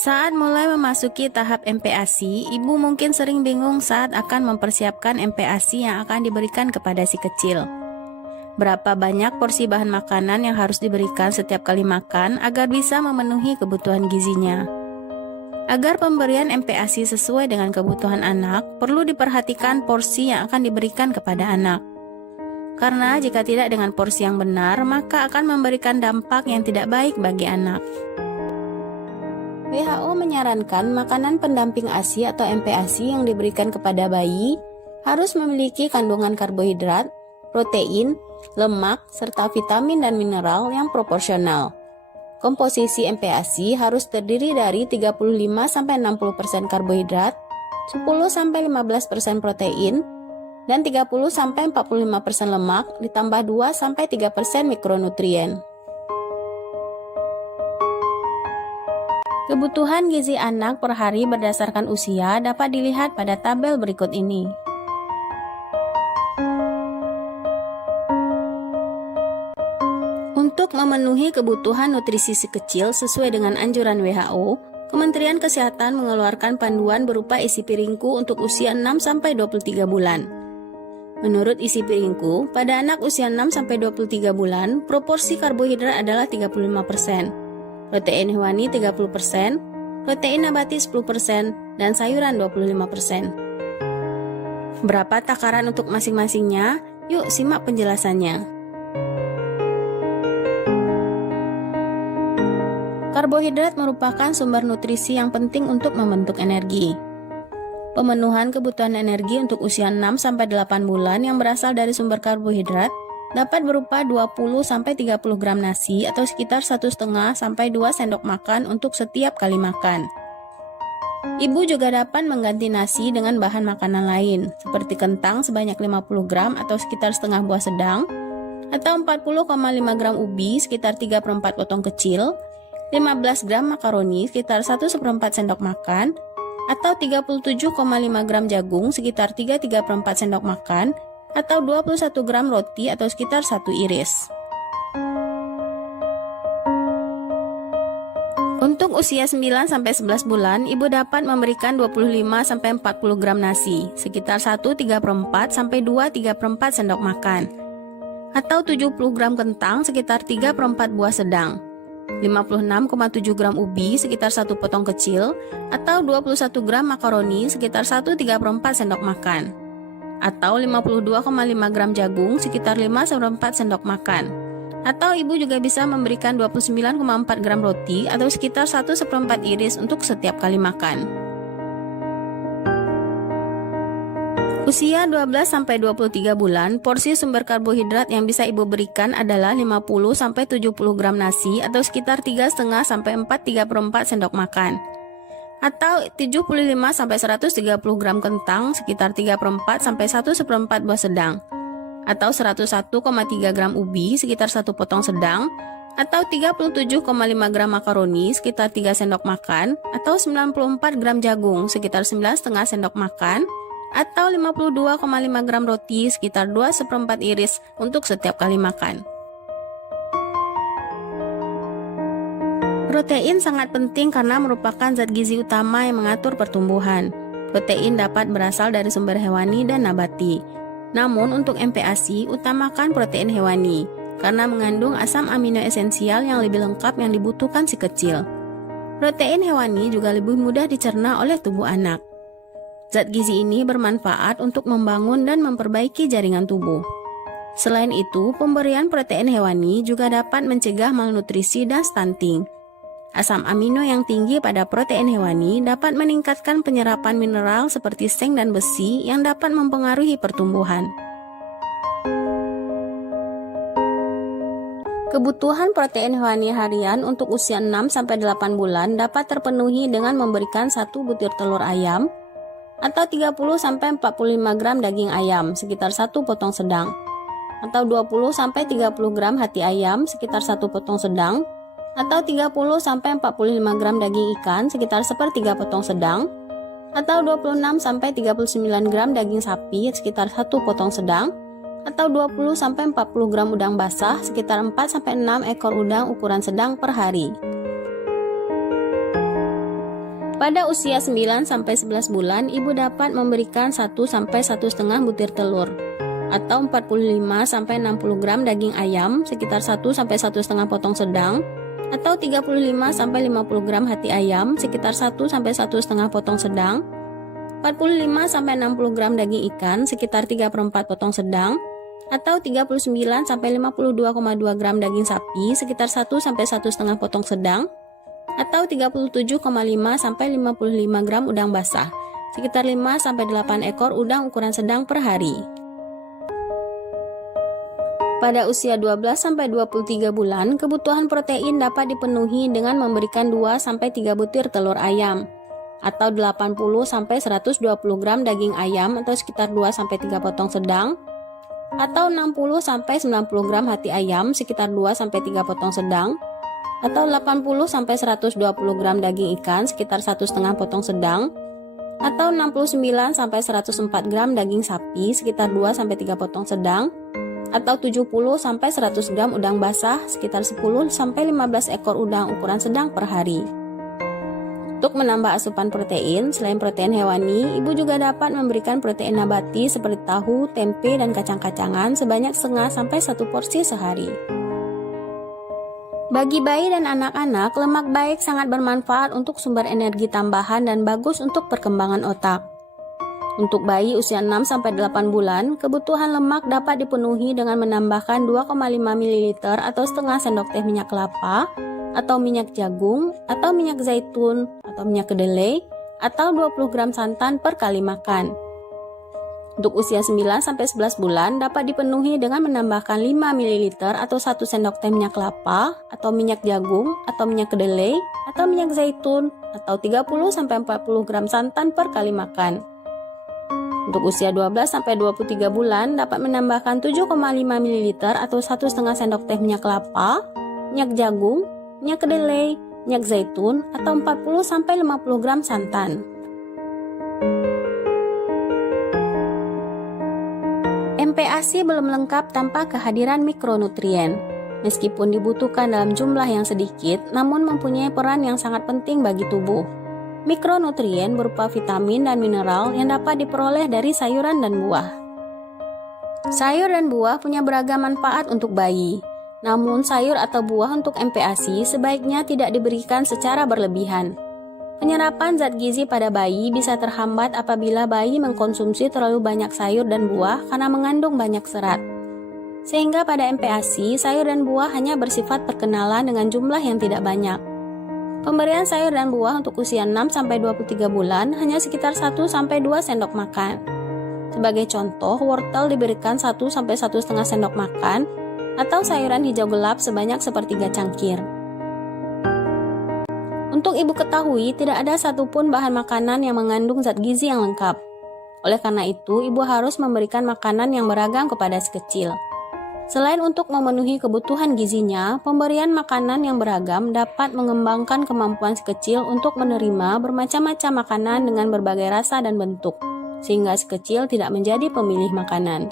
Saat mulai memasuki tahap MPASI, ibu mungkin sering bingung saat akan mempersiapkan MPASI yang akan diberikan kepada si kecil. Berapa banyak porsi bahan makanan yang harus diberikan setiap kali makan agar bisa memenuhi kebutuhan gizinya. Agar pemberian MPASI sesuai dengan kebutuhan anak, perlu diperhatikan porsi yang akan diberikan kepada anak. Karena jika tidak dengan porsi yang benar, maka akan memberikan dampak yang tidak baik bagi anak. WHO menyarankan makanan pendamping ASI atau MPASI yang diberikan kepada bayi harus memiliki kandungan karbohidrat, protein, lemak, serta vitamin dan mineral yang proporsional. Komposisi MPASI harus terdiri dari 35-60% karbohidrat, 10-15% protein, dan 30-45% lemak ditambah 2-3% mikronutrien. Kebutuhan gizi anak per hari berdasarkan usia dapat dilihat pada tabel berikut ini. Untuk memenuhi kebutuhan nutrisi si kecil sesuai dengan anjuran WHO, Kementerian Kesehatan mengeluarkan panduan berupa isi piringku untuk usia 6-23 bulan. Menurut isi piringku, pada anak usia 6-23 bulan, proporsi karbohidrat adalah 35%. Protein hewani 30%, protein nabati 10%, dan sayuran 25%. Berapa takaran untuk masing-masingnya? Yuk simak penjelasannya. Karbohidrat merupakan sumber nutrisi yang penting untuk membentuk energi. Pemenuhan kebutuhan energi untuk usia 6-8 bulan yang berasal dari sumber karbohidrat dapat berupa 20-30 gram nasi atau sekitar 1,5-2 sendok makan untuk setiap kali makan. Ibu juga dapat mengganti nasi dengan bahan makanan lain, seperti kentang sebanyak 50 gram atau sekitar setengah buah sedang, atau 40,5 gram ubi sekitar 3/4 potong kecil, 15 gram makaroni sekitar 1/4 sendok makan, atau 37,5 gram jagung sekitar 3/4 sendok makan, atau 21 gram roti atau sekitar 1 iris. Untuk usia 9-11 bulan, ibu dapat memberikan 25-40 gram nasi, sekitar 1/3 sampai 2/3 sendok makan, atau 70 gram kentang sekitar 3/4 buah sedang, 56,7 gram ubi sekitar 1 potong kecil, atau 21 gram makaroni sekitar 1/3 sendok makan, atau 52,5 gram jagung sekitar 5/4 sendok makan. Atau ibu juga bisa memberikan 29,4 gram roti atau sekitar 1/4 iris untuk setiap kali makan. Usia 12-23 bulan, porsi sumber karbohidrat yang bisa ibu berikan adalah 50-70 gram nasi atau sekitar 3,5-4/4 sendok makan, atau 75-130 gram kentang sekitar 3/4-1/4 buah sedang, atau 101,3 gram ubi sekitar 1 potong sedang, atau 37,5 gram makaroni sekitar 3 sendok makan, atau 94 gram jagung sekitar 9,5 sendok makan, atau 52,5 gram roti sekitar 2/4 iris untuk setiap kali makan. Protein sangat penting karena merupakan zat gizi utama yang mengatur pertumbuhan. Protein dapat berasal dari sumber hewani dan nabati. Namun untuk MPASI, utamakan protein hewani karena mengandung asam amino esensial yang lebih lengkap yang dibutuhkan si kecil. Protein hewani juga lebih mudah dicerna oleh tubuh anak. Zat gizi ini bermanfaat untuk membangun dan memperbaiki jaringan tubuh. Selain itu, pemberian protein hewani juga dapat mencegah malnutrisi dan stunting. Asam amino yang tinggi pada protein hewani dapat meningkatkan penyerapan mineral seperti seng dan besi yang dapat mempengaruhi pertumbuhan. Kebutuhan protein hewani harian untuk usia 6-8 bulan dapat terpenuhi dengan memberikan 1 butir telur ayam atau 30-45 gram daging ayam sekitar 1 potong sedang, atau 20-30 gram hati ayam sekitar 1 potong sedang, atau 30-45 gram daging ikan sekitar sepertiga potong sedang, atau 26-39 gram daging sapi sekitar 1 potong sedang, atau 20-40 gram udang basah sekitar 4-6 ekor udang ukuran sedang per hari. Pada usia 9-11 bulan, ibu dapat memberikan 1-1,5 butir telur, atau 45-60 gram daging ayam sekitar 1-1,5 potong sedang, atau 35-50 gram hati ayam sekitar 1-1,5 potong sedang, 45-60 gram daging ikan sekitar 3/4 potong sedang, atau 39-52,2 gram daging sapi sekitar 1-1,5 potong sedang, atau 37,5-55 gram udang basah sekitar 5-8 ekor udang ukuran sedang per hari. Pada usia 12-23 bulan, kebutuhan protein dapat dipenuhi dengan memberikan 2-3 butir telur ayam, atau 80-120 gram daging ayam atau sekitar 2-3 potong sedang, atau 60-90 gram hati ayam sekitar 2-3 potong sedang, atau 80-120 gram daging ikan sekitar 1,5 potong sedang, atau 69-104 gram daging sapi sekitar 2-3 potong sedang, atau 70-100 gram udang basah sekitar 10-15 ekor udang ukuran sedang per hari. Untuk menambah asupan protein, selain protein hewani, ibu juga dapat memberikan protein nabati seperti tahu, tempe, dan kacang-kacangan sebanyak 0,5-1 porsi sehari. Bagi bayi dan anak-anak, lemak baik sangat bermanfaat untuk sumber energi tambahan dan bagus untuk perkembangan otak. Untuk bayi usia 6-8 bulan, kebutuhan lemak dapat dipenuhi dengan menambahkan 2,5 ml atau setengah sendok teh minyak kelapa, atau minyak jagung, atau minyak zaitun, atau minyak kedelai, atau 20 gram santan per kali makan. Untuk usia 9-11 bulan dapat dipenuhi dengan menambahkan 5 ml atau 1 sendok teh minyak kelapa, atau minyak jagung, atau minyak kedelai, atau minyak zaitun, atau 30-40 gram santan per kali makan. Untuk usia 12-23 bulan dapat menambahkan 7,5 ml atau 1,5 sendok teh minyak kelapa, minyak jagung, minyak kedelai, minyak zaitun, atau 40-50 gram santan. MPASI belum lengkap tanpa kehadiran mikronutrien. Meskipun dibutuhkan dalam jumlah yang sedikit, namun mempunyai peran yang sangat penting bagi tubuh. Mikronutrien berupa vitamin dan mineral yang dapat diperoleh dari sayuran dan buah. Sayur dan buah punya beragam manfaat untuk bayi. Namun sayur atau buah untuk MPASI sebaiknya tidak diberikan secara berlebihan. Penyerapan zat gizi pada bayi bisa terhambat apabila bayi mengkonsumsi terlalu banyak sayur dan buah karena mengandung banyak serat. Sehingga pada MPASI, sayur dan buah hanya bersifat perkenalan dengan jumlah yang tidak banyak. Pemberian sayur dan buah untuk usia 6-23 bulan hanya sekitar 1-2 sendok makan. Sebagai contoh, wortel diberikan 1-1,5 sendok makan, atau sayuran hijau gelap sebanyak sepertiga cangkir. Untuk ibu ketahui, tidak ada satupun bahan makanan yang mengandung zat gizi yang lengkap. Oleh karena itu, ibu harus memberikan makanan yang beragam kepada si kecil. Selain untuk memenuhi kebutuhan gizinya, pemberian makanan yang beragam dapat mengembangkan kemampuan si kecil untuk menerima bermacam-macam makanan dengan berbagai rasa dan bentuk, sehingga si kecil tidak menjadi pemilih makanan.